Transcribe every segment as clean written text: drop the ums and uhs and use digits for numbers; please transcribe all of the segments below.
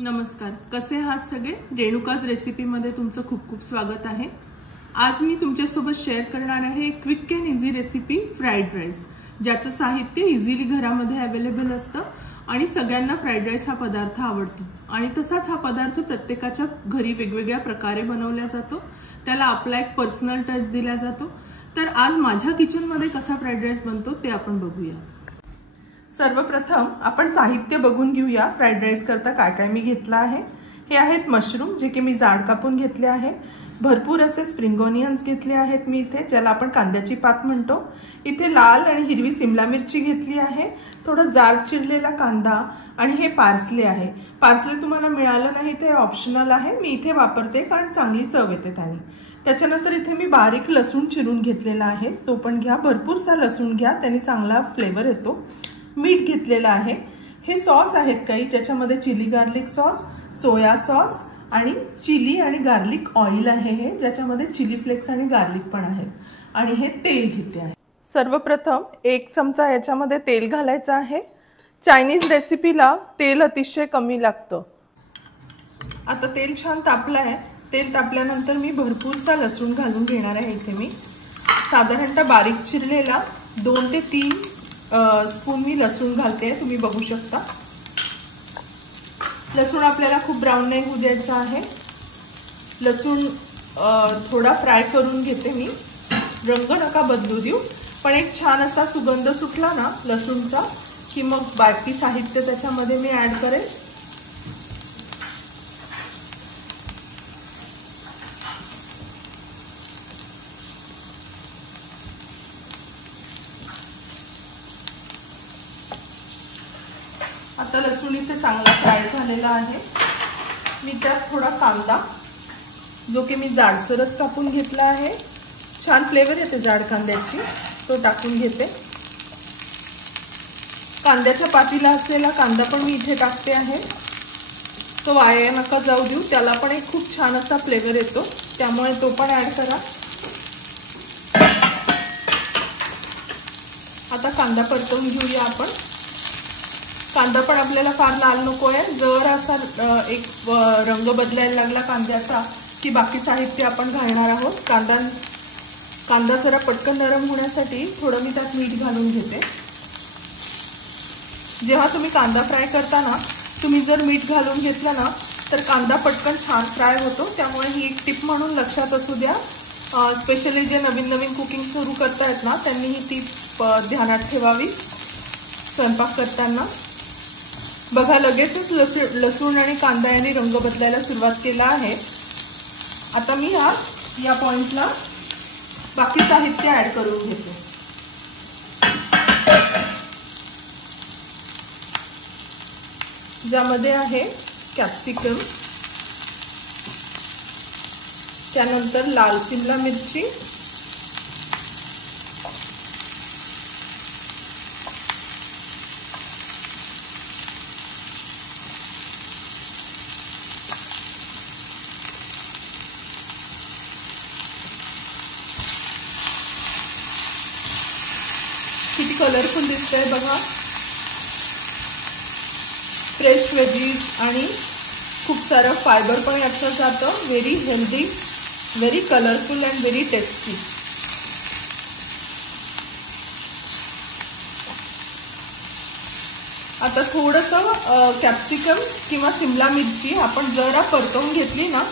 नमस्कार, कसे आहात सगळे? रेणुकाज रेसिपीमध्ये तुमचं खूप खूप स्वागत आहे। आज मी तुमच्यासोबत शेअर करणार आहे एक quick and easy recipe fried rice, ज्याचं साहित्य इझिली घरामध्ये अवेलेबल असतं आणि सगळ्यांना फ्राइड राईस हा पदार्थ आवडतो आणि तसाच हा पदार्थ प्रत्येकाच्या घरी वेगवेगळ्या प्रकारे बनवला जातो। त्याला आपला एक पर्सनल टच दिला जातो। तर आज माझ्या किचनमध्ये कसा फ्राइड राईस बनतो ते आपण बघूया। सर्वप्रथम आपण साहित्य बघून घेऊया। फ्राइड राईस करता काय काय मी घेतला आहे। हे आहेत मशरूम, जे की मी जाड कापून घेतले आहे। भरपूर असे स्प्रिंग ऑनियन्स घेतले आहेत मी इथे, ज्याला आपण कांद्याची पात म्हणतो। इथे लाल आणि हिरवी सिमला मिरची घेतली आहे, थोडा जाड चिरलेला कांदा आणि हे पार्सले आहे। पार्सले तुम्हाला मिळालं नाही ते ऑप्शनल आहे, मी इथे वापरते कारण चांगली चव येते त्याने। त्याच्यानंतर इथे मी बारीक लसूण चिरून घेतलेला आहे, तो पण घ्या। भरपूरसा लसूण घ्या, त्याने चांगला फ्लेवर येतो। मीठ घेतलेला आहे। हे सॉस आहेत काही, ज्याच्यामध्ये chilli garlic sauce, soya sauce आणि चिली आणि गार्लिक ऑइल आहे हे, ज्याच्यामध्ये चिली फ्लेक्स आणि गार्लिक पण आहे। आणि हे तेल घेते आहे। सर्वप्रथम 1 चमचा याच्यामध्ये तेल घालायचं आहे। चायनीज रेसिपीला तेल अतिशय कमी लागतं। आता तेल छान तापलं आहे। तेल तापल्यानंतर मी भरपूरसा लसूण घालून घेणार आहे। इथे मी साधारणतः बारीक चिरलेला 2 ते 3 स्पून मी लसूण घालते, तुम्ही बघू शकता। लसूण आपल्याला खूप ब्राऊन नाही होऊ द्यायचा आहे। लसूण थोडा फ्राय करून घेते मी, रंग नका बदलू देऊ, पण एक छान असा सुगंध सुटला ना लसूणचा की मग बाकी साहित्य त्याच्यामध्ये मी ऍड करेल। आता लसूण इथे चांगला फ्राय झालेला आहे। मी त्यात थोडा कांदा, जो की मी जाडसरच कापून घेतला आहे, छान फ्लेवर येते जाड कांद्याची, तो टाकून घेते। कांद्याच्या पातीला असलेला कांदा पण मी इथे टाकते आहे, तो वाया नका जाऊ देऊ, त्याला पण एक खूप छान असा फ्लेवर येतो, त्यामुळे तो पण ऍड करा। आता कांदा परतवून घेऊया आपण। कांदा पण आपल्याला फार लाल नको आहे, जर असा एक रंग बदलायला लागला कांद्याचा की बाकी साहित्य आपण घालणार आहोत। कांदा जरा पटकन नरम होण्यासाठी थोडं मी त्यात मीठ घालून घेते। जेव्हा तुम्ही कांदा फ्राय करताना तुम्ही जर मीठ घालून घेतलं ना तर कांदा पटकन छान फ्राय होतो, त्यामुळे ही एक टिप म्हणून लक्षात असू द्या। स्पेशली जे नवीन कुकिंग सुरू करतायत ना, त्यांनी ही टिप ध्यानात ठेवावी स्वयंपाक करताना। बघा, लगेचच लसूण आणि कांदा यांनी रंग बदलायला सुरुवात केला आहे। आता मी या पॉइंटला बाकी साहित्य ऍड करून घेते। ज्यामध्ये आहे कॅप्सिकम, त्यानंतर लाल सिमला मिरची, किती कलरफुल दिसतंय बघा। फ्रेश व्हेजीज आणि खूप सारं फायबर पण याच्यात जातं। Very healthy, very colourful and very tasty. आता थोडंसं कॅप्सिकम किंवा सिमला मिरची आपण जरा परतवून घेतली ना,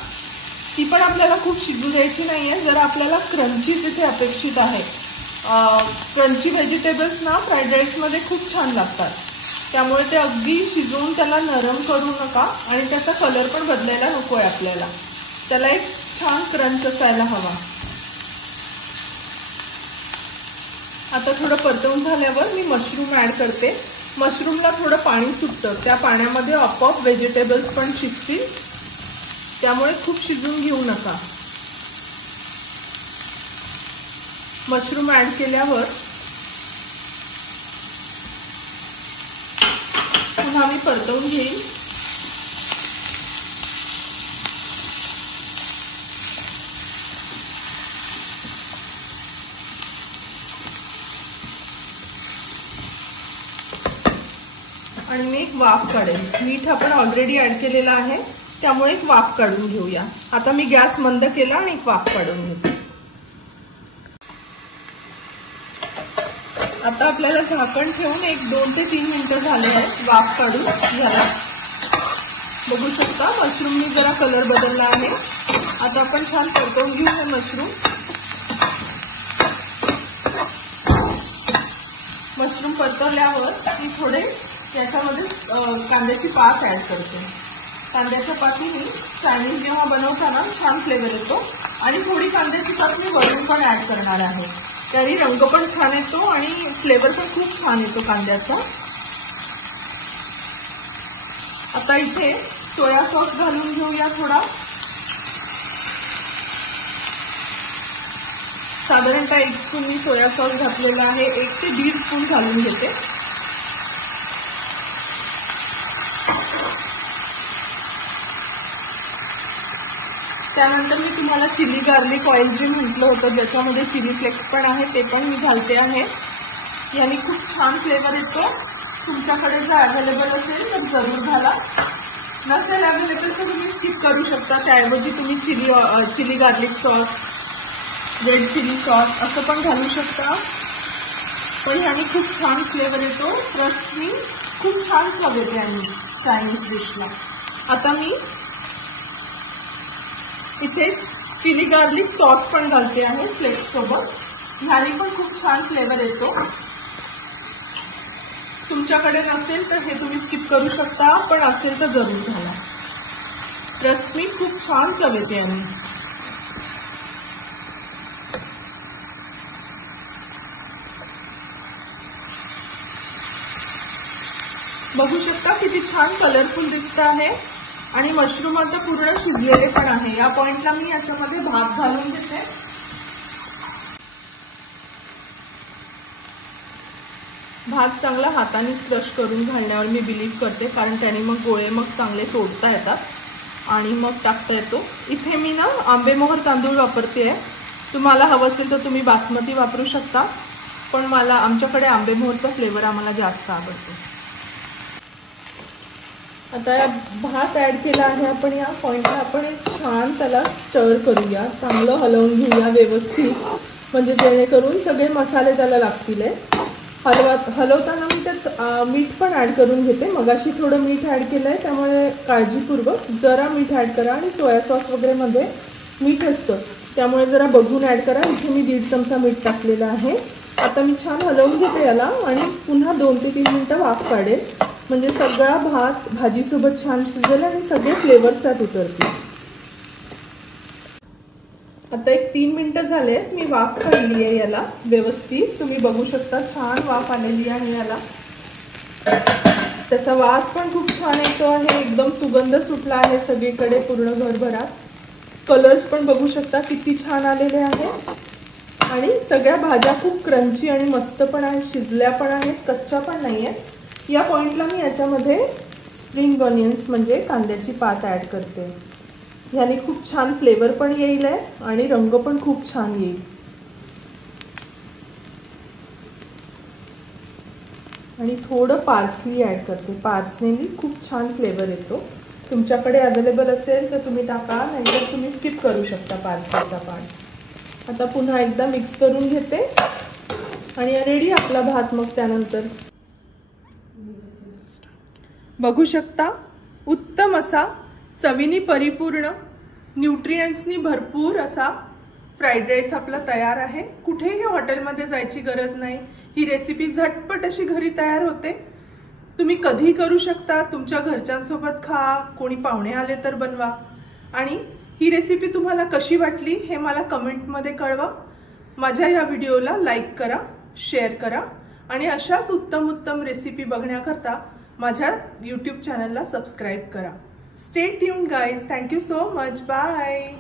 ती पण आपल्याला खूप शिजू द्यायची नाहीये, जरा आपल्याला क्रंचीच इथे अपेक्षित आहे। क्रंची व्हेजिटेबल्स ना फ्राइड राईस मध्ये खूप छान लागतात, त्यामुळे ते अगदी शिजवून त्याला नरम करू नका आणि त्याचा कलर पण बदलायला नकोय आपल्याला, त्याला एक छान क्रंच असायला हवा। आता थोडं परतवून झाल्यावर मी मशरूम ऍड करते। मशरूमला थोडं पाणी सुटतं, त्या पाण्यामध्ये आपोआप व्हेजिटेबल्स पण शिजतील, त्यामुळे खूप शिजून घेऊ नका। मशरूम ऍड केल्यावर पुन्हा मी परतवून घेईन। आणि मी एक वाफ काढेन। मीठ आपण ऑलरेडी ऍड केलेलं आहे, त्यामुळे एक वाफ काढून घेऊया। आता मी गॅस मंद केला आणि एक वाफ काढून घेते। आता आपल्याला झाकण ठेवून एक 2 ते 3 मिनिटं झाले आहेत वाफ काढून घ्यायला। बघू शकता मशरूमनी जरा कलर बदलला आहे। आता आपण छान परतवून घेऊ हे मशरूम परतवल्यावर मी थोडे याच्यामध्ये कांद्याची पात ऍड करते। कांद्याच्या पातीने चायनीज जेव्हा बनवताना छान फ्लेवर येतो आणि थोडी कांद्याची पात मी वरून पण ऍड करणार आहे, त्याने रंग पण छान येतो आणि फ्लेवर पण खूप छान येतो कांद्याचा। आता इथे सोया सॉस घालून घेऊया थोडा, साधारणतः 1 स्पून मी सोया सॉस घातलेला आहे, 1 ते 1.5 स्पून घालून घेते। त्यानंतर मी तुम्हाला चिली गार्लिक ऑइल जे म्हटलं होतं ज्याच्यामध्ये चिली फ्लेक्स पण आहे ते पण मी घालते आहे। याने खूप छान फ्लेवर येतो। तुमच्याकडे जर अवेलेबल असेल तर जरूर घाला, नसेल अवेलेबल तर तुम्ही स्किप करू शकता। त्याऐवजी तुम्ही chilli garlic sauce, red chilli sauce असं पण घालू शकता, पण ह्याने खूप छान फ्लेवर येतो। ट्रस्ट मी, खूप छान चव येते याने चायनीज डिशला। आता मी इथे चिली गार्लिक सॉस पण घालते आहे फ्लेक्स सोबत, ह्याने पण खूप छान फ्लेवर येतो। तुमच्याकडे नसेल तर हे तुम्ही स्किप करू शकता, पण असेल तर जरूर घाला। ट्रस्ट मी, खूप छान चव येते याने। बघू शकता किती छान कलरफुल दिसत आहे आणि मशरूम आता पूर्ण शिजलेले पण आहे। या पॉइंटला मी याच्यामध्ये भात घालून घेते। भात चांगला हाताने क्रश करून घालण्यावर मी बिलीव्ह करते, कारण त्याने मग गोळे मग चांगले तोडता येतात आणि मग टाकता येतो। इथे मी ना आंबेमोहर तांदूळ वापरते आहे, तुम्हाला हवं असेल तर तुम्ही बासमती वापरू शकता, पण आमच्याकडे आंबेमोहरचा फ्लेवर आम्हाला जास्त आवडतो। आता या भात ऍड केला आहे आपण, या पॉइंटला आपण एक छान त्याला स्टर करूया, चांगलं हलवून घेऊया व्यवस्थित, म्हणजे जेणेकरून सगळे मसाले त्याला लागतील। हलवताना मी त्यात मीठ पण ऍड करून घेते। मगाशी थोडं मीठ ऍड केलंय, त्यामुळे काळजीपूर्वक जरा मीठ ऍड करा आणि सोया सॉस वगैरे मध्ये मीठ असतं, त्यामुळे जरा बघून ऍड करा। इथे मी 1.5 चमचा मीठ टाकलेलं आहे। आता मी छान हलवून घेते याला आणि पुन्हा 2 ते 3 मिनिटं वाफ काढेल, म्हणजे सगळा भात भाजीसोबत छान शिजेल आणि सगळे फ्लेवर्स त्यात उतरतील। आता एक 3 मिनिटं झाले, मी वाफ काढली आहे याला व्यवस्थित, तुम्ही बघू शकता छान वाफ आलेली आहे याला। त्याचा वास पण खूप छान येतो आहे, एकदम सुगंध सुटला आहे सगळीकडे पूर्ण घरभरात। कलर्स पण बघू शकता किती छान आलेले आहेत आणि सगळ्या भाज्या खूप क्रंची आणि मस्त पण आहेत, शिजल्या पण आहेत, कच्च्या पण नाही आहेत। या पॉइंटला मी याच्यामध्ये स्प्रिंग ऑनियन्स म्हणजे कांद्याची पात ऍड करते, ह्याने खूप छान फ्लेवर पण येईल आणि रंग पण खूप छान येईल। आणि थोडं पार्सली ऍड करते, पार्सलेनी खूप छान फ्लेवर येतो। तुमच्याकडे अवेलेबल असेल तर तुम्ही टाका, नाहीतर तुम्ही स्किप करू शकता पार्सलीचा पार्ट। आता पुन्हा एकदा मिक्स करून घेते आणि रेडी आपला भात। मग त्यानंतर बघू शकता उत्तम असा चवीने परिपूर्ण न्यूट्रिएंट्सनी भरपूर असा फ्राइड राईस आपला तयार आहे। कुठेही हॉटेलमध्ये जायची गरज नाही, ही रेसिपी झटपट अशी घरी तयार होते। तुम्ही कधी करू शकता, तुमच्या घरच्यांसोबत खा, कोणी पाहुणे आले तर बनवा। आणि ही रेसिपी तुम्हाला कशी वाटली हे मला कमेंटमध्ये कळवा। माझ्या या व्हिडिओला लाईक करा, शेअर करा आणि अशाच उत्तम रेसिपी बघण्याकरता माझ्या YouTube चॅनलला सबस्क्राइब करा। Stay tuned guys, thank you so much, bye.